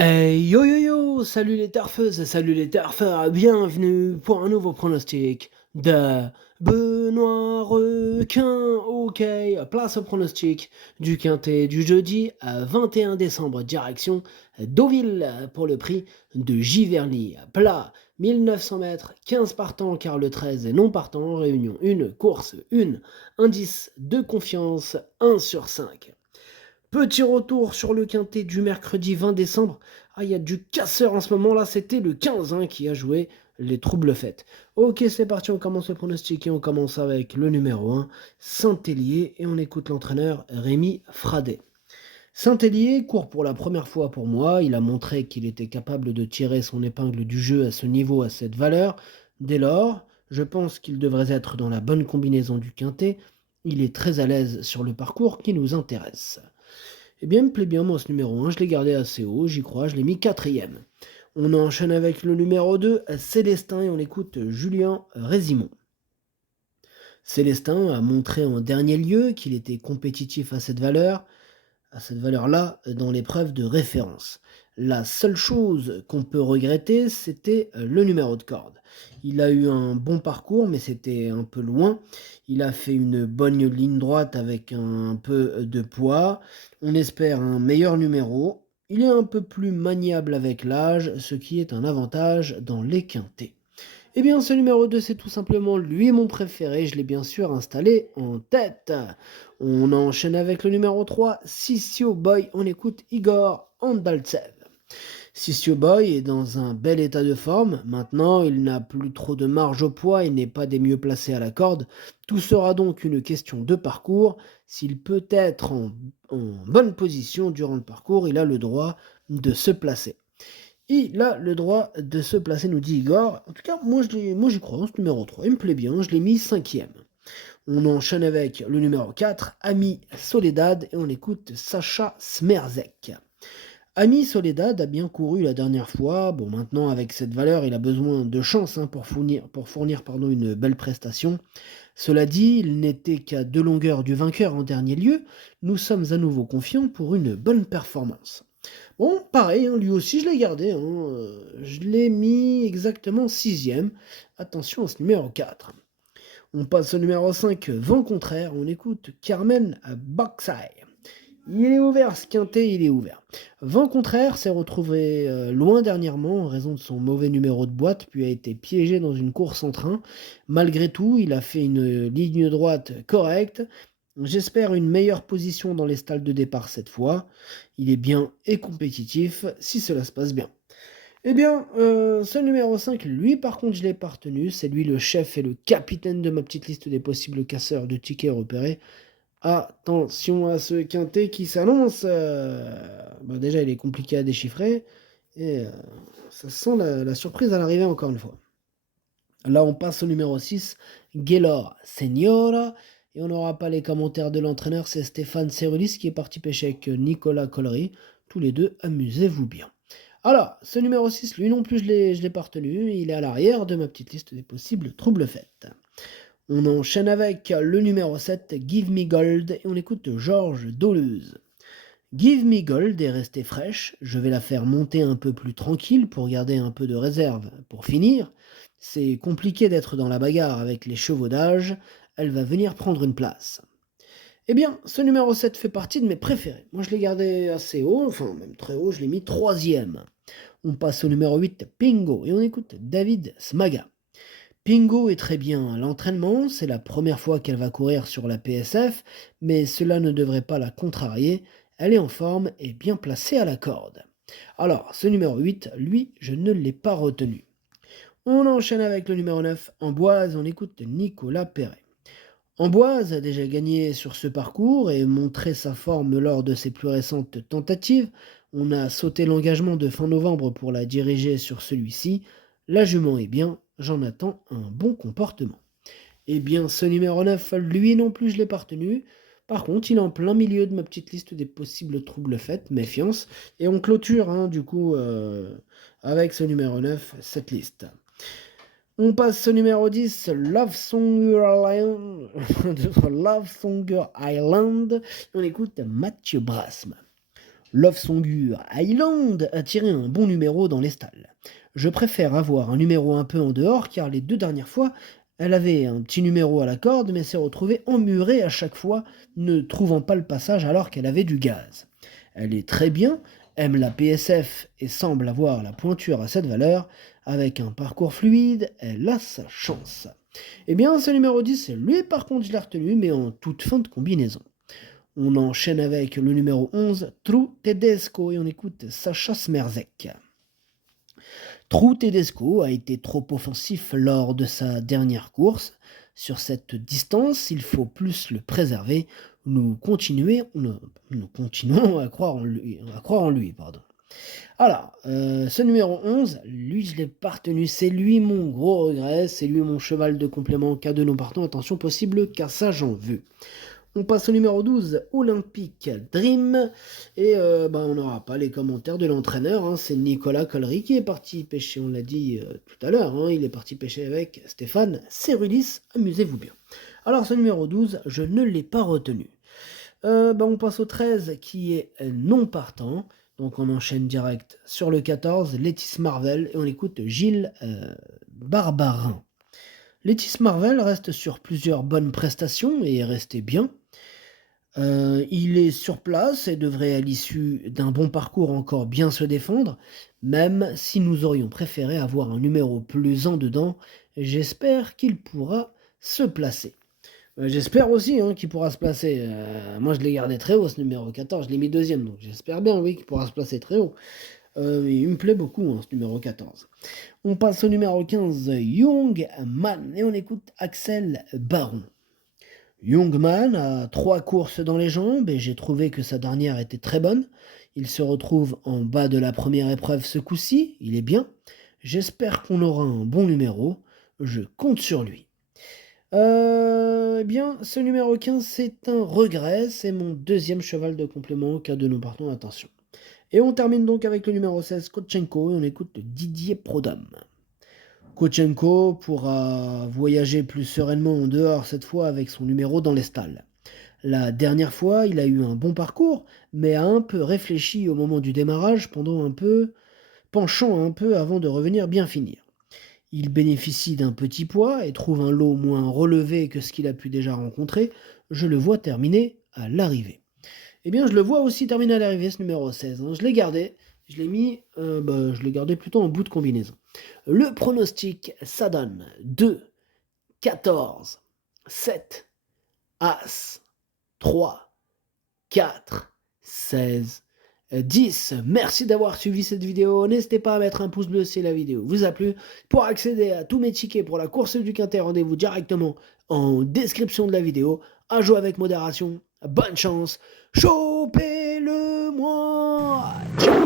Hey yo yo yo, salut les tarfeuses, salut les tarfeurs, bienvenue pour un nouveau pronostic de Benoît Requin. Ok, place au pronostic du quintet du jeudi 21 décembre, direction Deauville pour le prix de Giverny. Plat 1900 mètres, 15 partants car le 13 est non partant, réunion 1, course 1, indice de confiance 1 sur 5. Petit retour sur le quintet du mercredi 20 décembre. Ah, il y a du casseur en ce moment là, c'était le 15 qui a joué les troubles faites. Ok, c'est parti, on commence le pronostic et on commence avec le numéro 1, Saint-Hélier, et on écoute l'entraîneur Rémi Fradet. Saint-Hélier court pour la première fois pour moi, il a montré qu'il était capable de tirer son épingle du jeu à ce niveau, à cette valeur. Dès lors, je pense qu'il devrait être dans la bonne combinaison du quintet. Il est très à l'aise sur le parcours qui nous intéresse. Eh bien, il me plaît bien, moi, ce numéro 1. Je l'ai gardé assez haut, j'y crois, je l'ai mis quatrième. On enchaîne avec le numéro 2, Célestin, et on écoute Julien Résimond. Célestin a montré en dernier lieu qu'il était compétitif à cette valeur-là, dans l'épreuve de référence. La seule chose qu'on peut regretter, c'était le numéro de corde. Il a eu un bon parcours, mais c'était un peu loin. Il a fait une bonne ligne droite avec un peu de poids. On espère un meilleur numéro. Il est un peu plus maniable avec l'âge, ce qui est un avantage dans les quintets. Eh bien, ce numéro 2, c'est tout simplement lui mon préféré. Je l'ai bien sûr installé en tête. On enchaîne avec le numéro 3, Sissio Boy. On écoute Igor Andaltsev. Sissio Boy est dans un bel état de forme. Maintenant, il n'a plus trop de marge au poids et n'est pas des mieux placés à la corde. Tout sera donc une question de parcours. S'il peut être en bonne position durant le parcours, il a le droit de se placer. Il a le droit de se placer, nous dit Igor. En tout cas, moi j'y crois, ce numéro 3. Il me plaît bien, je l'ai mis cinquième. On enchaîne avec le numéro 4, Ami Soledad, et on écoute Sacha Smerzek. Ami Soledad a bien couru la dernière fois. Bon, maintenant, avec cette valeur, il a besoin de chance pour fournir une belle prestation. Cela dit, il n'était qu'à 2 longueurs du vainqueur en dernier lieu. Nous sommes à nouveau confiants pour une bonne performance. Bon, pareil, lui aussi je l'ai gardé. Je l'ai mis exactement sixième. Attention à ce numéro 4. On passe au numéro 5, vent contraire. On écoute Carmen Baxay. Il est ouvert, ce quintet, il est ouvert. Vent contraire s'est retrouvé loin dernièrement en raison de son mauvais numéro de boîte, puis a été piégé dans une course en train. Malgré tout, il a fait une ligne droite correcte. J'espère une meilleure position dans les stalles de départ cette fois. Il est bien et compétitif si cela se passe bien. Eh bien, ce numéro 5, lui par contre je l'ai pas retenu. C'est lui le chef et le capitaine de ma petite liste des possibles casseurs de tickets repérés. Attention à ce quintet qui s'annonce. Déjà, il est compliqué à déchiffrer. Et ça sent la surprise à l'arrivée encore une fois. Là, on passe au numéro 6, Gaylor Senior. Et on n'aura pas les commentaires de l'entraîneur, c'est Stéphane Cerulis qui est parti pêcher avec Nicolas Collery. Tous les deux, amusez-vous bien. Alors, ce numéro 6, lui non plus, je l'ai pas retenu. Il est à l'arrière de ma petite liste des possibles troubles faites. On enchaîne avec le numéro 7, Give Me Gold, et on écoute Georges Doluze. Give Me Gold est restée fraîche, je vais la faire monter un peu plus tranquille pour garder un peu de réserve pour finir. C'est compliqué d'être dans la bagarre avec les chevaux d'âge, elle va venir prendre une place. Eh bien, ce numéro 7 fait partie de mes préférés. Moi, je l'ai gardé assez haut, enfin même très haut, je l'ai mis troisième. On passe au numéro 8, Pingo, et on écoute David Smaga. Pingo est très bien à l'entraînement, c'est la première fois qu'elle va courir sur la PSF, mais cela ne devrait pas la contrarier, elle est en forme et bien placée à la corde. Alors, ce numéro 8, lui, je ne l'ai pas retenu. On enchaîne avec le numéro 9, Amboise, on écoute Nicolas Perret. Amboise a déjà gagné sur ce parcours et montré sa forme lors de ses plus récentes tentatives. On a sauté l'engagement de fin novembre pour la diriger sur celui-ci. La jument est bien, j'en attends un bon comportement. Eh bien, ce numéro 9, lui non plus, je l'ai pas retenu. Par contre, il est en plein milieu de ma petite liste des possibles troubles faits, méfiance. Et on clôture, avec ce numéro 9, cette liste. On passe au numéro 10, Love Songer Island. Love Songer Island. On écoute Mathieu Brasme. Love Songur Highland a tiré un bon numéro dans les stalles. Je préfère avoir un numéro un peu en dehors car les 2 dernières fois, elle avait un petit numéro à la corde mais s'est retrouvée emmurée à chaque fois, ne trouvant pas le passage alors qu'elle avait du gaz. Elle est très bien, aime la PSF et semble avoir la pointure à cette valeur. Avec un parcours fluide, elle a sa chance. Eh bien, ce numéro 10, lui par contre je l'ai retenu mais en toute fin de combinaison. On enchaîne avec le numéro 11, True Tedesco, et on écoute Sacha Smerzek. True Tedesco a été trop offensif lors de sa dernière course. Sur cette distance, il faut plus le préserver. Nous continuons à croire en lui, pardon. Alors, ce numéro 11, lui, je l'ai pas retenu. C'est lui mon gros regret. C'est lui mon cheval de complément en cas de non partant. Attention, possible cassage en vue. On passe au numéro 12, Olympic Dream. Et on n'aura pas les commentaires de l'entraîneur. Hein. C'est Nicolas Collery qui est parti pêcher, on l'a dit tout à l'heure. Hein. Il est parti pêcher avec Stéphane Cerulis. Amusez-vous bien. Alors ce numéro 12, je ne l'ai pas retenu. On passe au 13 qui est non partant. Donc on enchaîne direct sur le 14, Letis Marvel. Et on écoute Gilles Barbarin. Letis Marvel reste sur plusieurs bonnes prestations et est resté bien. Il est sur place et devrait à l'issue d'un bon parcours encore bien se défendre, même si nous aurions préféré avoir un numéro plus en dedans, j'espère qu'il pourra se placer. J'espère aussi qu'il pourra se placer. Moi je l'ai gardé très haut ce numéro 14, je l'ai mis deuxième, donc j'espère bien oui qu'il pourra se placer très haut. Il me plaît beaucoup ce numéro 14. On passe au numéro 15, Young Man, et on écoute Axel Baron. Youngman a 3 courses dans les jambes et j'ai trouvé que sa dernière était très bonne. Il se retrouve en bas de la première épreuve ce coup-ci, il est bien. J'espère qu'on aura un bon numéro, je compte sur lui. Ce numéro 15, c'est un regret, c'est mon deuxième cheval de complément au cas de non partons, attention. Et on termine donc avec le numéro 16, Kotchenko, et on écoute Didier Prodhomme. Kotchenko pourra voyager plus sereinement en dehors cette fois avec son numéro dans les stalles. La dernière fois, il a eu un bon parcours, mais a un peu réfléchi au moment du démarrage, penchant un peu avant de revenir bien finir. Il bénéficie d'un petit poids et trouve un lot moins relevé que ce qu'il a pu déjà rencontrer. Je le vois terminer à l'arrivée. Eh bien, je le vois aussi terminer à l'arrivée, ce numéro 16. Je l'ai gardé. Je l'ai gardé plutôt en bout de combinaison. Le pronostic, ça donne 2, 14, 7, As, 3, 4, 16, 10. Merci d'avoir suivi cette vidéo. N'hésitez pas à mettre un pouce bleu si la vidéo vous a plu. Pour accéder à tous mes tickets pour la course du Quintet, rendez-vous directement en description de la vidéo. À jouer avec modération. Bonne chance. Chopez-le moi. Ciao.